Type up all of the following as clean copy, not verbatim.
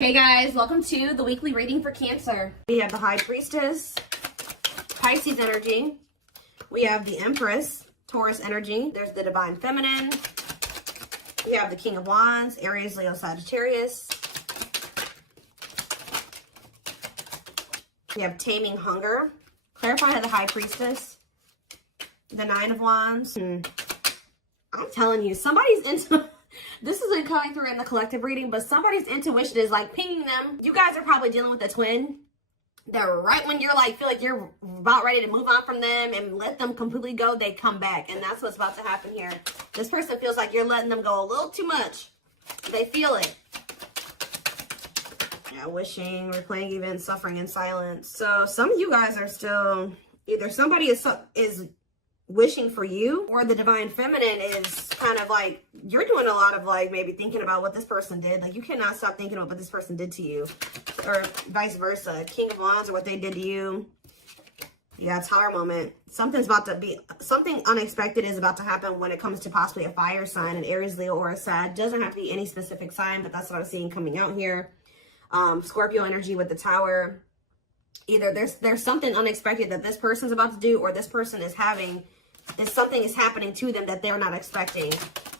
Hey guys, welcome to the weekly reading for Cancer. We have the High Priestess, Pisces energy. We have the Empress, Taurus energy. There's the Divine Feminine. We have the King of Wands, Aries, Leo, Sagittarius. We have Taming Hunger. Clarify the High Priestess. The Nine of Wands. I'm telling you, somebody's into... This isn't coming through in the collective reading, but somebody's intuition is like pinging them. You guys are probably dealing with a twin that right when you're like, feel like you're about ready to move on from them and let them completely go, they come back. And that's what's about to happen here. This person feels like you're letting them go a little too much. They feel it. Yeah, wishing, replaying events, suffering in silence. So some of you guys are still, either somebody is wishing for you, or the Divine Feminine is kind of like, you're doing a lot of like maybe thinking about what this person did. Like you cannot stop thinking about what this person did to you, or vice versa. King of Wands, or what they did to you. Yeah, Tower moment. Something unexpected is about to happen when it comes to possibly a fire sign, an Aries, Leo, or a Sag. Doesn't have to be any specific sign, but that's what I'm seeing coming out here. Scorpio energy with the Tower. Either there's something unexpected that this person's about to do, or this person is having, something is happening to them that they're not expecting.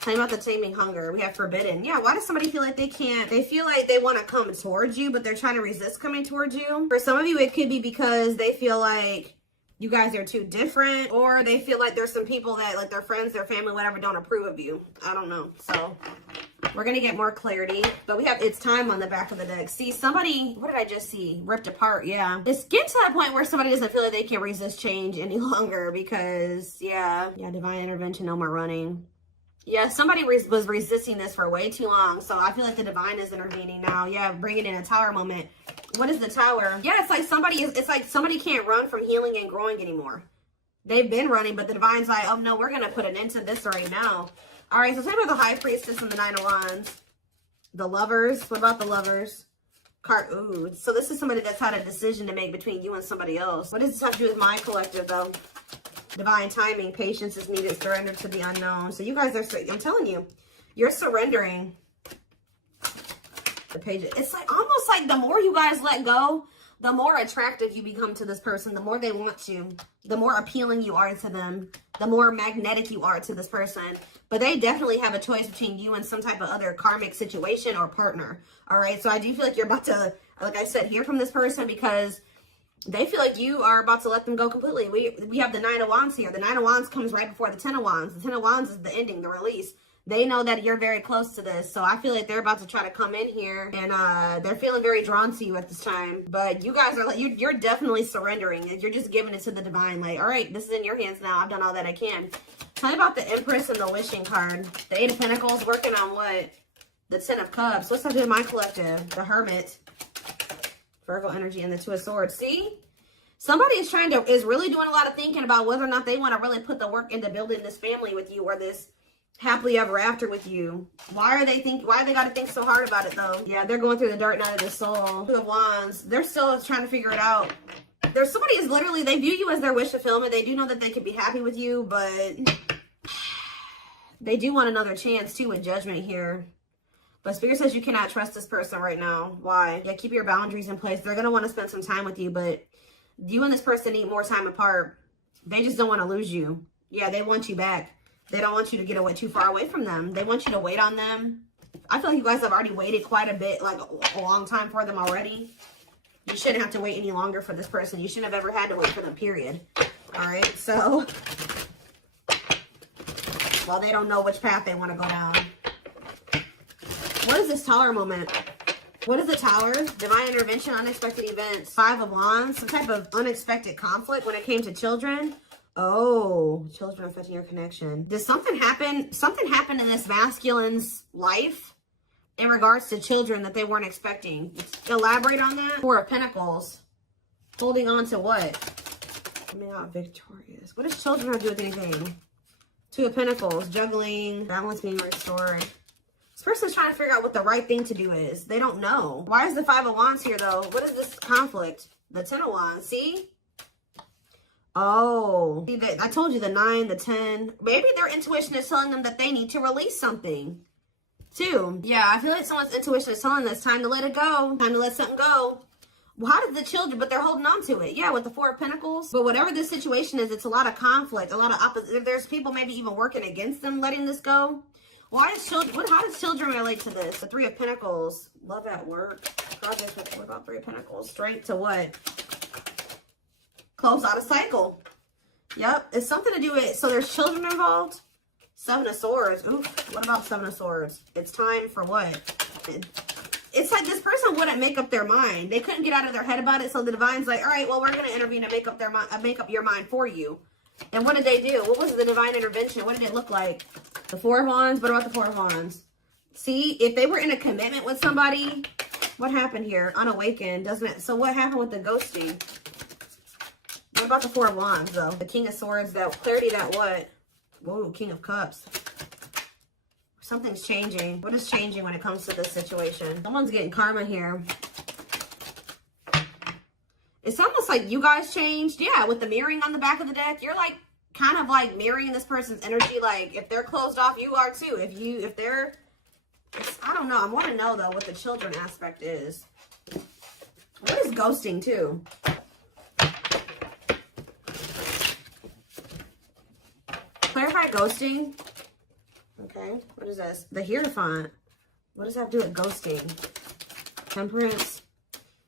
Tell me about the Taming Hunger. We have Forbidden. Yeah, why does somebody feel like they can't? They feel like they want to come towards you, but they're trying to resist coming towards you. For some of you, it could be because they feel like you guys are too different, or they feel like there's some people that, like their friends, their family, whatever, don't approve of you. I don't know. So we're going to get more clarity, but we have It's Time on the back of the deck. See, somebody, what did I just see? Ripped apart. Yeah. It's getting to that point where somebody doesn't feel like they can resist change any longer because, yeah, divine intervention, no more running. Yeah, somebody was resisting this for way too long. So I feel like the divine is intervening now. Yeah, bringing in a Tower moment. What is the Tower? Yeah, it's like somebody can't run from healing and growing anymore. They've been running, but the divine's like, oh no, we're going to put an end to this right now. All right, so talk about the High Priestess and the Nine of Wands. The Lovers. What about the Lovers? Ooh, so this is somebody that's had a decision to make between you and somebody else. What does this have to do with my collective, though? Divine timing. Patience is needed. Surrender to the unknown. So you guys are, I'm telling you, you're surrendering. The page. It's like almost like the more you guys let go, the more attractive you become to this person, the more they want you, the more appealing you are to them, the more magnetic you are to this person. But they definitely have a choice between you and some type of other karmic situation or partner. All right. So I do feel like you're about to, like I said, hear from this person because they feel like you are about to let them go completely. We have the Nine of Wands here. The Nine of Wands comes right before the Ten of Wands. The Ten of Wands is the ending, the release. They know that you're very close to this. So I feel like they're about to try to come in here and they're feeling very drawn to you at this time. But you guys are like, you're definitely surrendering. You're just giving it to the divine. Like, all right, this is in your hands now. I've done all that I can. Tell me about the Empress and the Wishing card. The Eight of Pentacles working on what? The Ten of Cups. What's that do in my collective? The Hermit. Virgo energy and the Two of Swords. See? Somebody is really doing a lot of thinking about whether or not they want to really put the work into building this family with you, or this happily ever after with you. Why they got to think so hard about it though? Yeah, they're going through the dark night of the soul. Two of Wands. They're still trying to figure it out. There's somebody is literally, they view you as their wish fulfillment. They do know that they could be happy with you, but they do want another chance too with Judgment here. But Spirit says you cannot trust this person right now. Why? Yeah, keep your boundaries in place. They're going to want to spend some time with you, but you and this person need more time apart. They just don't want to lose you. Yeah, they want you back. They don't want you to get away too far away from them. They want you to wait on them. I feel like you guys have already waited quite a bit, like a long time for them already. You shouldn't have to wait any longer for this person. You shouldn't have ever had to wait for them, period. All right, so, well, they don't know which path they want to go down. What is this Tower moment? What is the Tower? Divine intervention, unexpected events. Five of Wands, some type of unexpected conflict when it came to children. Oh, children affecting your connection. Does something happen? Something happened in this masculine's life in regards to children that they weren't expecting. Elaborate on that. Four of Pentacles. Holding on to what? Coming out victorious. What does children have to do with anything? Two of Pentacles. Juggling. Balance being restored. This person's trying to figure out what the right thing to do is. They don't know. Why is the Five of Wands here, though? What is this conflict? The Ten of Wands. See? Oh. See, I told you the 9, the 10. Maybe their intuition is telling them that they need to release something. too. Yeah, I feel like someone's intuition is telling this time to let it go. Time to let something go. Well, how did the children, but they're holding on to it. Yeah, with the Four of Pentacles. But whatever this situation is, it's a lot of conflict, a lot of opposite. There's people maybe even working against them letting this go. Why is children, how does children relate to this? The Three of Pentacles. Love at work. Project, what about Three of Pentacles? Strength to what? Close out a cycle. Yep, it's something to do with, so there's children involved. Seven of Swords. Oof, what about Seven of Swords? It's time for what? It's like this person wouldn't make up their mind. They couldn't get out of their head about it, so the divine's like, all right, well, we're going to intervene and make up their mind, make up your mind for you. And what did they do? What was the divine intervention? What did it look like? The Four of Wands? What about the Four of Wands? See, if they were in a commitment with somebody, what happened here? Unawakened, doesn't it? So what happened with the ghosting? What about the Four of Wands, though? The King of Swords, that clarity, that what? Whoa, King of Cups. Something's changing. What is changing when it comes to this situation? Someone's getting karma here. It's almost like you guys changed. Yeah, with the mirroring on the back of the deck, you're like kind of like mirroring this person's energy. Like if they're closed off, you are too. If they're, I don't know. I want to know though what the children aspect is. What is ghosting too? Clarify ghosting. Okay, what is this? The Hierophant. What does that do with ghosting? Temperance.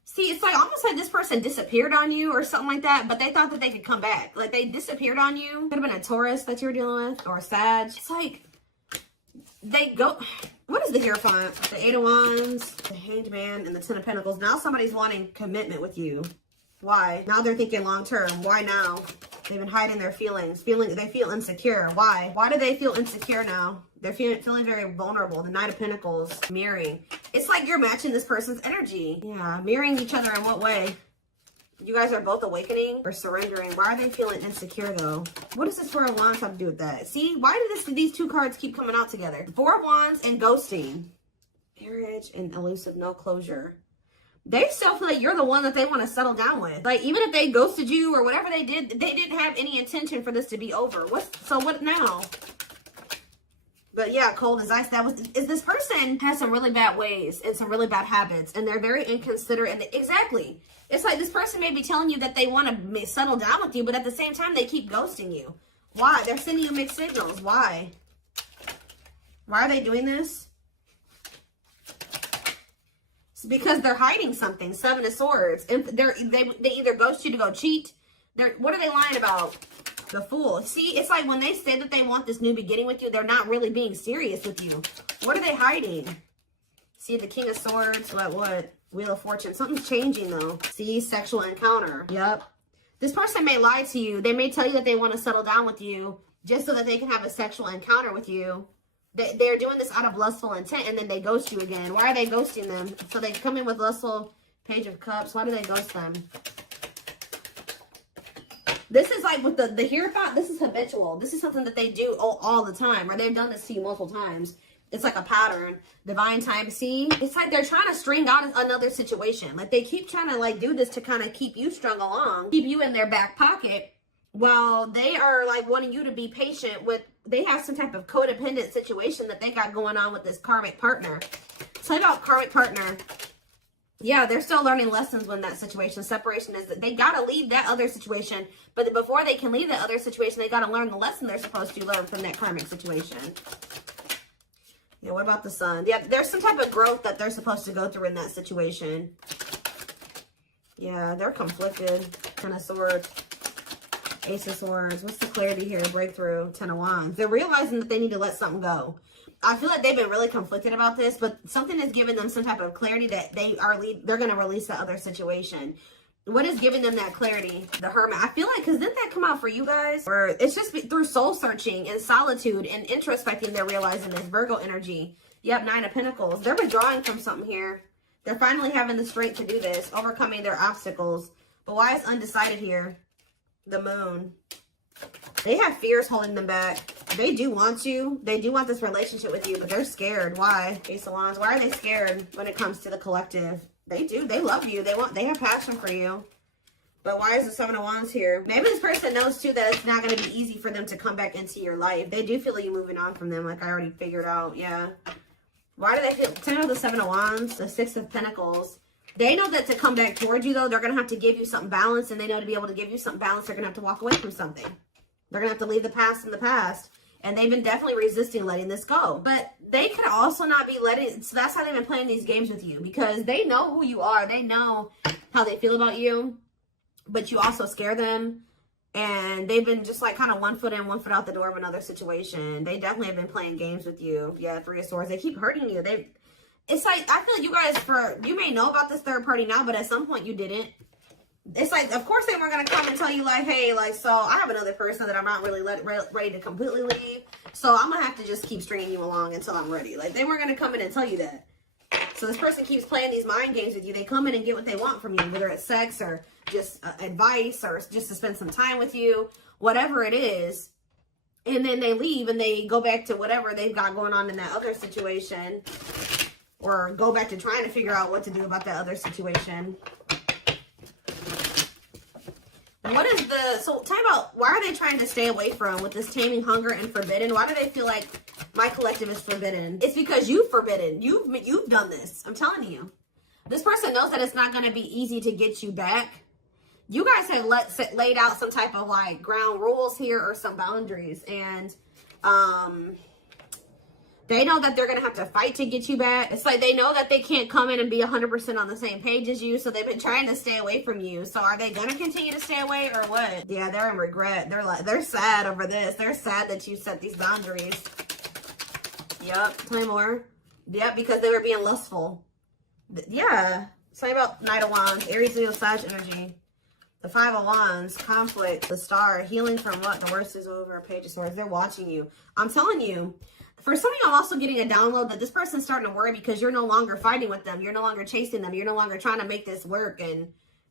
See, it's like almost like this person disappeared on you or something like that, but they thought that they could come back. Like they disappeared on you. Could have been a Taurus that you were dealing with or a Sag. It's like they go. What is the Hierophant? The Eight of Wands, the Hanged Man, and the Ten of Pentacles. Now somebody's wanting commitment with you. Why? Now they're thinking long term. Why now? They've been hiding their feelings. They feel insecure. Why? Why do they feel insecure now? They're feeling very vulnerable. The Knight of Pentacles, mirroring. It's like you're matching this person's energy. Yeah, mirroring each other in what way? You guys are both awakening or surrendering. Why are they feeling insecure though? What does this Four of Wands have to do with that? See, why do these two cards keep coming out together? Four of Wands and ghosting. Marriage and elusive no closure. They still feel like you're the one that they want to settle down with. Like, even if they ghosted you or whatever they did, they didn't have any intention for this to be over. So what now? But yeah, cold as ice. Is this person has some really bad ways and some really bad habits, and they're very inconsiderate. And exactly. It's like this person may be telling you that they want to settle down with you, but at the same time, they keep ghosting you. Why? They're sending you mixed signals. Why? Why are they doing this? Because they're hiding something. Seven of Swords. And they either ghost you to go cheat. What are they lying about? The Fool. See, it's like when they say that they want this new beginning with you, they're not really being serious with you. What are they hiding? See, the King of Swords. What? Wheel of Fortune. Something's changing though. See, sexual encounter. Yep. This person may lie to you. They may tell you that they want to settle down with you just so that they can have a sexual encounter with you. They're doing this out of lustful intent, and then they ghost you again. Why are they ghosting them? So they come in with lustful Page of Cups. Why do they ghost them? This is like with the Hierophant, this is habitual. This is something that they do all the time, or they've done this to you multiple times. It's like a pattern. Divine time. See? It's like they're trying to string out another situation. Like they keep trying to like do this to kind of keep you strung along, keep you in their back pocket, while they are like wanting you to be patient with. They have some type of codependent situation that they got going on with this karmic partner. Tell me about karmic partner. Yeah, they're still learning lessons when that situation. Separation is that they got to leave that other situation. But before they can leave that other situation, they got to learn the lesson they're supposed to learn from that karmic situation. Yeah, what about the Sun? Yeah, there's some type of growth that they're supposed to go through in that situation. Yeah, they're conflicted. Ten of Swords. Ace of Swords. What's the clarity here? Breakthrough. Ten of Wands. They're realizing that they need to let something go. I feel like they've been really conflicted about this, but something is giving them some type of clarity that they're going to release that other situation. What is giving them that clarity? The Hermit. I feel like, because didn't that come out for you guys? Or it's just through soul searching and solitude and introspecting, they're realizing this Virgo energy. Yep, Nine of Pentacles. They're withdrawing from something here. They're finally having the strength to do this, overcoming their obstacles. But why is undecided here? The Moon. They have fears holding them back. They do want you. They do want this relationship with you, but they're scared. Why? Ace of Wands. Why are they scared when it comes to the collective? They do. They love you. They have passion for you. But why is the Seven of Wands here? Maybe this person knows too that it's not going to be easy for them to come back into your life. They do feel like you're moving on from them, like I already figured out. Yeah. Why do they feel, tell me about the Seven of Wands, the Six of Pentacles. They know that to come back towards you, though, they're going to have to give you something balanced. And they know to be able to give you something balanced, they're going to have to walk away from something. They're going to have to leave the past in the past. And they've been definitely resisting letting this go. But they could also not be letting, so that's how they've been playing these games with you. Because they know who you are. They know how they feel about you. But you also scare them. And they've been just like kind of one foot in, one foot out the door of another situation. They definitely have been playing games with you. Yeah, Three of Swords. They keep hurting you. It's like, I feel like you guys, you may know about this third party now, but at some point you didn't. It's like, of course they weren't going to come and tell you like, hey, like, so I have another person that I'm not really ready to completely leave. So I'm going to have to just keep stringing you along until I'm ready. Like, they weren't going to come in and tell you that. So this person keeps playing these mind games with you. They come in and get what they want from you, whether it's sex or just advice or just to spend some time with you, whatever it is. And then they leave and they go back to whatever they've got going on in that other situation, or go back to trying to figure out what to do about that other situation. So tell me about, why are they trying to stay away from with this taming, hunger, and forbidden? Why do they feel like my collective is forbidden? It's because you've forbidden. You've done this. I'm telling you. This person knows that it's not going to be easy to get you back. You guys have laid out some type of like ground rules here or some boundaries. And they know that they're going to have to fight to get you back. It's like they know that they can't come in and be 100% on the same page as you. So they've been trying to stay away from you. So are they going to continue to stay away or what? Yeah, they're in regret. They're sad over this. They're sad that you set these boundaries. Yep. Tell me more. Yep, because they were being lustful. Yeah. Tell me about Knight of Wands, Aries, Leo, Sag energy. The Five of Wands, conflict, the Star, healing from what? The worst is over, Page of Swords. They're watching you. I'm telling you. For some of you, I'm also getting a download that this person's starting to worry because you're no longer fighting with them. You're no longer chasing them. You're no longer trying to make this work and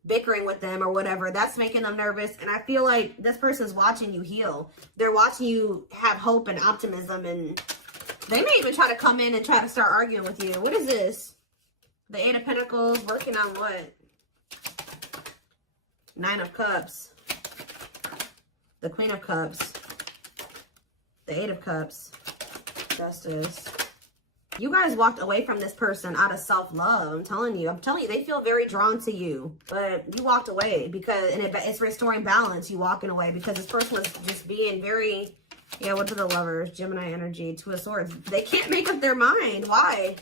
bickering with them or whatever. That's making them nervous. And I feel like this person's watching you heal. They're watching you have hope and optimism. And they may even try to come in and try to start arguing with you. What is this? The Eight of Pentacles, working on what? Nine of Cups. The Queen of Cups. The Eight of Cups. Justice. You guys walked away from this person out of self-love. I'm telling you, they feel very drawn to you, but you walked away because, and it's restoring balance. You walking away because this person was just being very, yeah. What are the Lovers? Gemini energy, Two of Swords. They can't make up their mind. Why?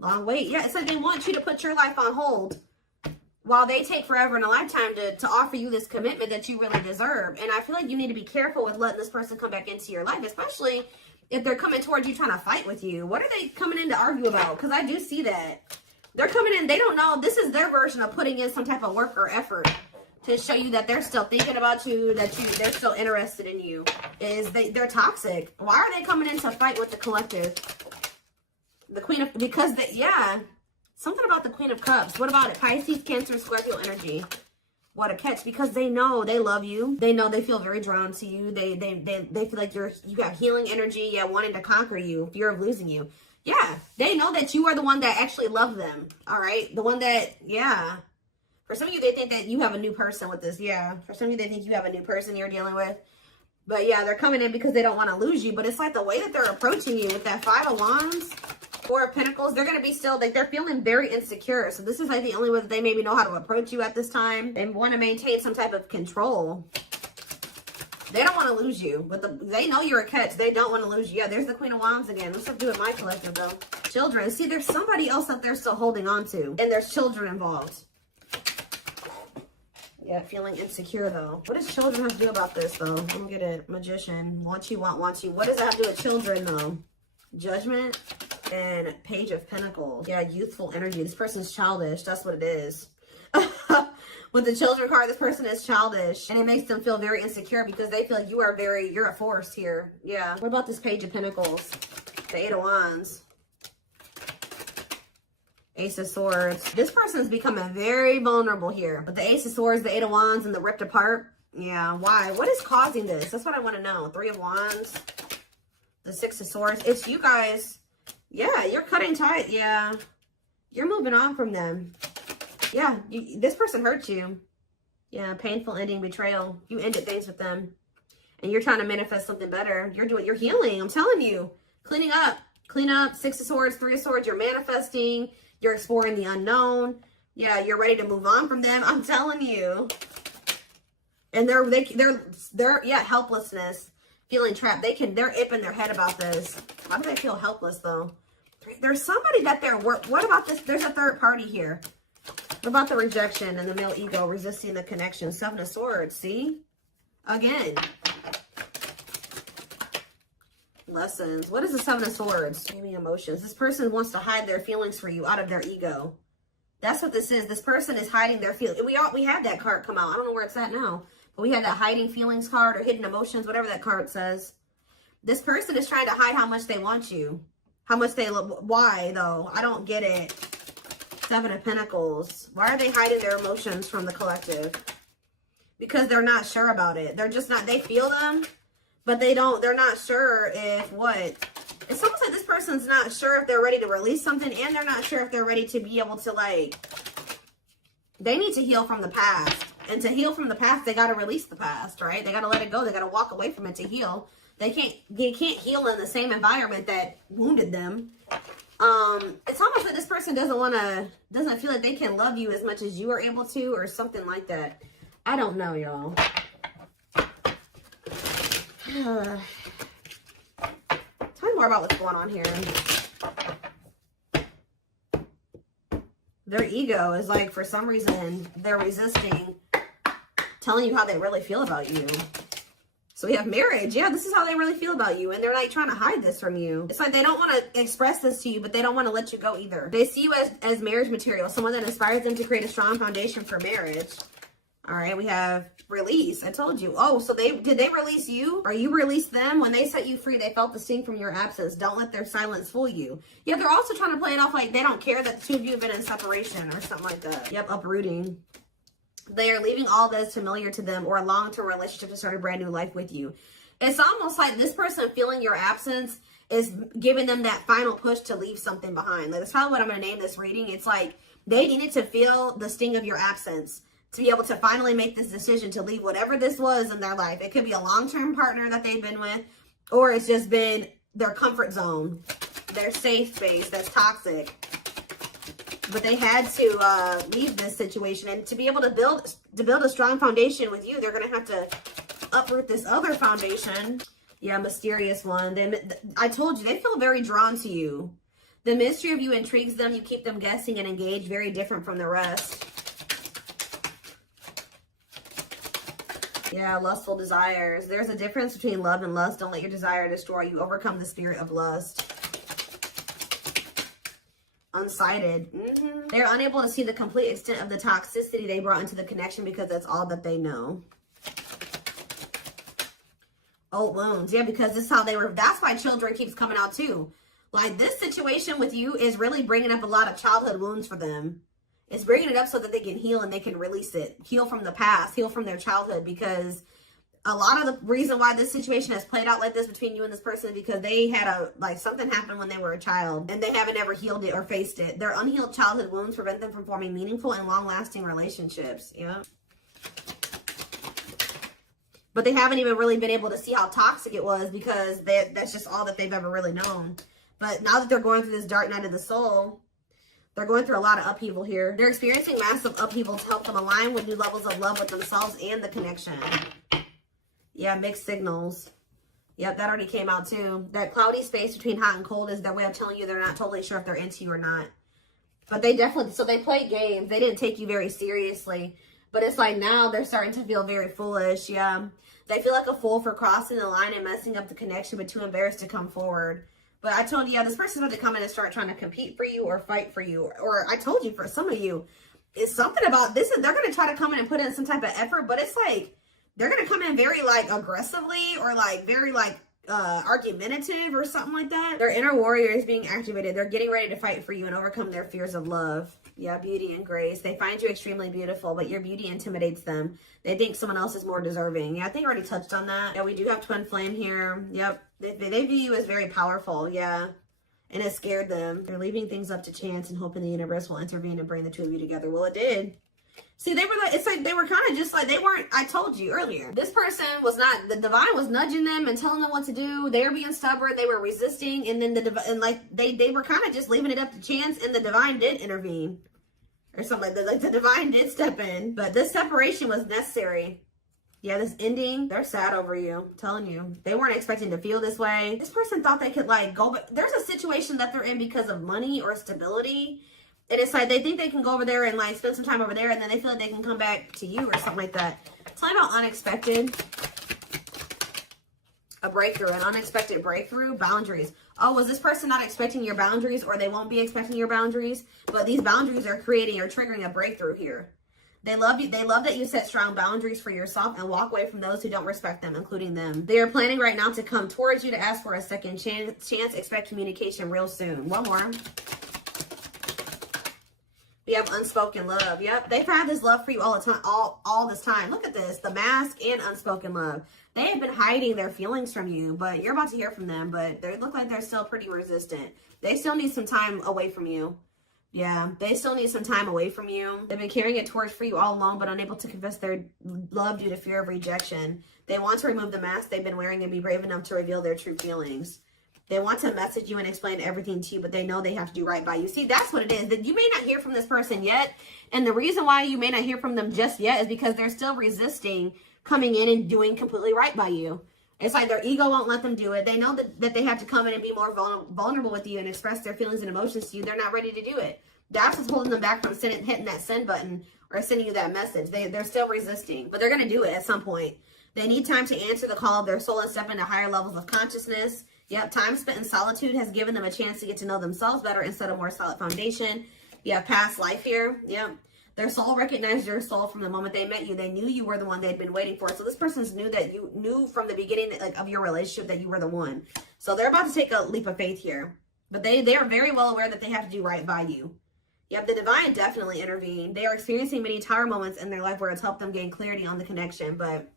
Long wait. Yeah, it's like they want you to put your life on hold while they take forever in a lifetime to offer you this commitment that you really deserve. And I feel like you need to be careful with letting this person come back into your life, especially if they're coming towards you trying to fight with you. What are they coming in to argue about? Because I do see that. They're coming in, they don't know. This is their version of putting in some type of work or effort to show you that they're still thinking about you, they're still interested in you. They're toxic. Why are they coming in to fight with the collective? The Queen of, because yeah. Something about the Queen of Cups. What about it? Pisces, Cancer, Scorpio energy. What a catch, because they know they love you. They know they feel very drawn to you. They feel like you got healing energy, yeah, wanting to conquer you, fear of losing you. Yeah, they know that you are the one that actually loves them. All right, the one that, yeah. For some of you, they think that you have a new person with this. Yeah, for some of you, they think you have a new person you're dealing with. But yeah, they're coming in because they don't want to lose you. But it's like the way that they're approaching you with that Five of Wands, Four of Pentacles, they're going to be still, like, they're feeling very insecure. So this is like the only way that they maybe know how to approach you at this time. They want to maintain some type of control. They don't want to lose you, but they know you're a catch. They don't want to lose you. Yeah, there's the Queen of Wands again. Let's have to do with my collective, though. Children. See, there's somebody else that they're still holding on to, and there's children involved. Yeah, feeling insecure, though. What does children have to do about this, though? Let me get it. Magician. Want you, want you. What does that have to do with children, though? Judgment and Page of Pentacles. Yeah, youthful energy. This person's childish. That's what it is. With the children card, this person is childish. And it makes them feel very insecure because they feel like you're a force here. Yeah. What about this Page of Pentacles? The Eight of Wands. Ace of Swords. This person's becoming very vulnerable here. With the Ace of Swords, the Eight of Wands, and the ripped apart. Yeah, why? What is causing this? That's what I want to know. Three of Wands. The Six of Swords. It's you guys. Yeah, you're cutting tight. Yeah. You're moving on from them. Yeah, this person hurt you. Yeah, painful ending, betrayal. You ended things with them. And you're trying to manifest something better. You're healing. I'm telling you. Cleaning up. Clean up, 6 of Swords, 3 of Swords. You're manifesting. You're exploring the unknown. Yeah, you're ready to move on from them. I'm telling you. And they're yeah, helplessness, feeling trapped. They're ipping their head about this. Why do they feel helpless though? There's somebody that what about this? There's a third party here. What about the rejection and the male ego resisting the connection? 7 of Swords, see? Again. Lessons. What is the 7 of Swords? Naming emotions. This person wants to hide their feelings for you out of their ego. That's what this is. This person is hiding their feelings. We had that card come out. I don't know where it's at now. But we had that hiding feelings card or hidden emotions, whatever that card says. This person is trying to hide how much they want you. How much they love. Why, though? I don't get it. 7 of Pentacles. Why are they hiding their emotions from the collective? Because they're not sure about it. They're just not, they feel them, but they're not sure if what. It's almost like this person's not sure if they're ready to release something, and they're not sure if they're ready to be able to, like, they need to heal from the past. And to heal from the past, they got to release the past, right? They got to let it go. They got to walk away from it to heal. They can't heal in the same environment that wounded them. It's almost like this person doesn't feel like they can love you as much as you are able to, or something like that. I don't know, y'all. Tell me more about what's going on here. Their ego is like, for some reason, they're resisting telling you how they really feel about you. So we have marriage. Yeah, this is how they really feel about you. And they're like trying to hide this from you. It's like they don't want to express this to you, but they don't want to let you go either. They see you as marriage material, someone that inspires them to create a strong foundation for marriage. All right, we have release. I told you. Oh, so did they release you? Or you released them? When they set you free, they felt the sting from your absence. Don't let their silence fool you. Yeah, they're also trying to play it off like they don't care that the two of you have been in separation or something like that. Yep, uprooting. They are leaving all that is familiar to them or a long-term relationship to start a brand new life with you. It's almost like this person feeling your absence is giving them that final push to leave something behind. Like, that's probably what I'm going to name this reading. It's like they needed to feel the sting of your absence to be able to finally make this decision to leave whatever this was in their life. It could be a long-term partner that they've been with, or it's just been their comfort zone, their safe space that's toxic. But they had to leave this situation, and to be able to build a strong foundation with you, they're going to have to uproot this other foundation. Yeah, mysterious one. I told you, they feel very drawn to you. The mystery of you intrigues them. You keep them guessing and engaged, very different from the rest. Yeah, lustful desires. There's a difference between love and lust. Don't let your desire destroy you. Overcome the spirit of lust. Unsighted. They're unable to see the complete extent of the toxicity they brought into the connection because that's all that they know. Old wounds. Yeah, because this is how they were. That's why children keeps coming out too. Like, this situation with you is really bringing up a lot of childhood wounds for them. It's bringing it up so that they can heal and they can release it. Heal from the past. Heal from their childhood, because a lot of the reason why this situation has played out like this between you and this person is because they had something happened when they were a child and they haven't ever healed it or faced it. Their unhealed childhood wounds prevent them from forming meaningful and long-lasting relationships. Yeah. But they haven't even really been able to see how toxic it was because that's just all that they've ever really known. But now that they're going through this dark night of the soul, they're going through a lot of upheaval here. They're experiencing massive upheaval to help them align with new levels of love with themselves and the connection. Yeah, mixed signals. Yep, that already came out too. That cloudy space between hot and cold is their way of telling you they're not totally sure if they're into you or not. But they definitely, so they played games. They didn't take you very seriously. But it's like now they're starting to feel very foolish. Yeah, they feel like a fool for crossing the line and messing up the connection, but too embarrassed to come forward. But I told you, yeah, this person's about to come in and start trying to compete for you or fight for you. Or I told you, for some of you, it's something about this. They're going to try to come in and put in some type of effort, but it's like, they're going to come in very, like, aggressively or, like, very, like, argumentative or something like that. Their inner warrior is being activated. They're getting ready to fight for you and overcome their fears of love. Yeah, beauty and grace. They find you extremely beautiful, but your beauty intimidates them. They think someone else is more deserving. Yeah, I think I already touched on that. Yeah, we do have twin flame here. Yep. They view you as very powerful. Yeah. And it scared them. They're leaving things up to chance and hoping the universe will intervene and bring the two of you together. Well, it did. See, they were like, it's like they were kind of just like, they weren't, I told you earlier. This person was not, the divine was nudging them and telling them what to do. They were being stubborn. They were resisting. And then they were kind of just leaving it up to chance. And the divine did intervene or something like that. Like the divine did step in. But this separation was necessary. Yeah, this ending, they're sad over you. I'm telling you. They weren't expecting to feel this way. This person thought they could like go, but there's a situation that they're in because of money or stability. And it's like they think they can go over there and like spend some time over there, and then they feel like they can come back to you or something like that. Tell me about unexpected. A breakthrough, an unexpected breakthrough. Boundaries. Oh, was this person not expecting your boundaries, or they won't be expecting your boundaries? But these boundaries are creating or triggering a breakthrough here. They love you. They love that you set strong boundaries for yourself and walk away from those who don't respect them, including them. They are planning right now to come towards you to ask for a second chance. Expect communication real soon. One more. We have unspoken love. Yep. They've had this love for you all the time, all this time. Look at this. The mask and unspoken love. They have been hiding their feelings from you, but you're about to hear from them, but they look like they're still pretty resistant. They still need some time away from you. Yeah, they still need some time away from you. They've been carrying a torch for you all along, but unable to confess their love due to fear of rejection. They want to remove the mask they've been wearing and be brave enough to reveal their true feelings. They want to message you and explain everything to you, but they know they have to do right by you. See, that's what it is. That you may not hear from this person yet. And the reason why you may not hear from them just yet is because they're still resisting coming in and doing completely right by you. It's like their ego won't let them do it. They know that they have to come in and be more vulnerable with you and express their feelings and emotions to you. They're not ready to do it. That's what's holding them back from hitting that send button or sending you that message. They're still resisting, but they're going to do it at some point. They need time to answer the call of their soul and step into higher levels of consciousness. Yep, time spent in solitude has given them a chance to get to know themselves better instead of more solid foundation. You have past life here. Yep. Their soul recognized your soul from the moment they met you. They knew you were the one they'd been waiting for. So this person's knew from the beginning of your relationship that you were the one. So they're about to take a leap of faith here. But they are very well aware that they have to do right by you. Yep, the divine definitely intervened. They are experiencing many tower moments in their life where it's helped them gain clarity on the connection. But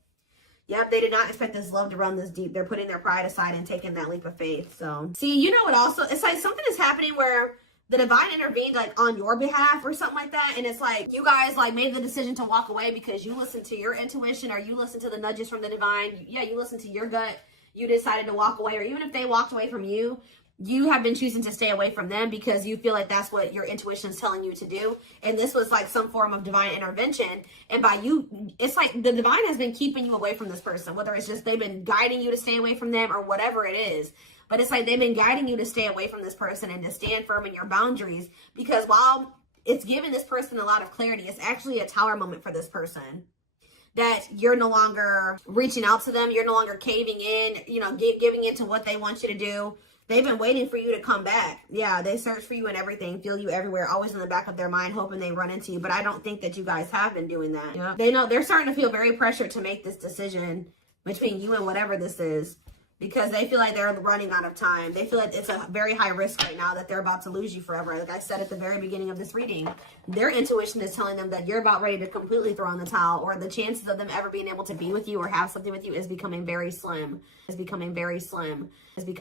yep, they did not expect this love to run this deep. They're putting their pride aside and taking that leap of faith. So see, you know what also, it's like something is happening where the divine intervened like on your behalf or something like that. And it's like you guys like made the decision to walk away because you listened to your intuition or you listened to the nudges from the divine. Yeah, you listened to your gut. You decided to walk away, or even if they walked away from you, you have been choosing to stay away from them because you feel like that's what your intuition is telling you to do. And this was like some form of divine intervention. And by you, it's like the divine has been keeping you away from this person, whether it's just they've been guiding you to stay away from them or whatever it is. But it's like they've been guiding you to stay away from this person and to stand firm in your boundaries, because while it's giving this person a lot of clarity, it's actually a tower moment for this person. That you're no longer reaching out to them. You're no longer caving in, giving into what they want you to do. They've been waiting for you to come back. Yeah, they search for you and everything, feel you everywhere, always in the back of their mind, hoping they run into you. But I don't think that you guys have been doing that. Yeah. They know they're starting to feel very pressured to make this decision between you and whatever this is, because they feel like they're running out of time. They feel like it's a very high risk right now that they're about to lose you forever. Like I said at the very beginning of this reading, their intuition is telling them that you're about ready to completely throw in the towel, or the chances of them ever being able to be with you or have something with you is becoming very slim. It's becoming very slim. It's becoming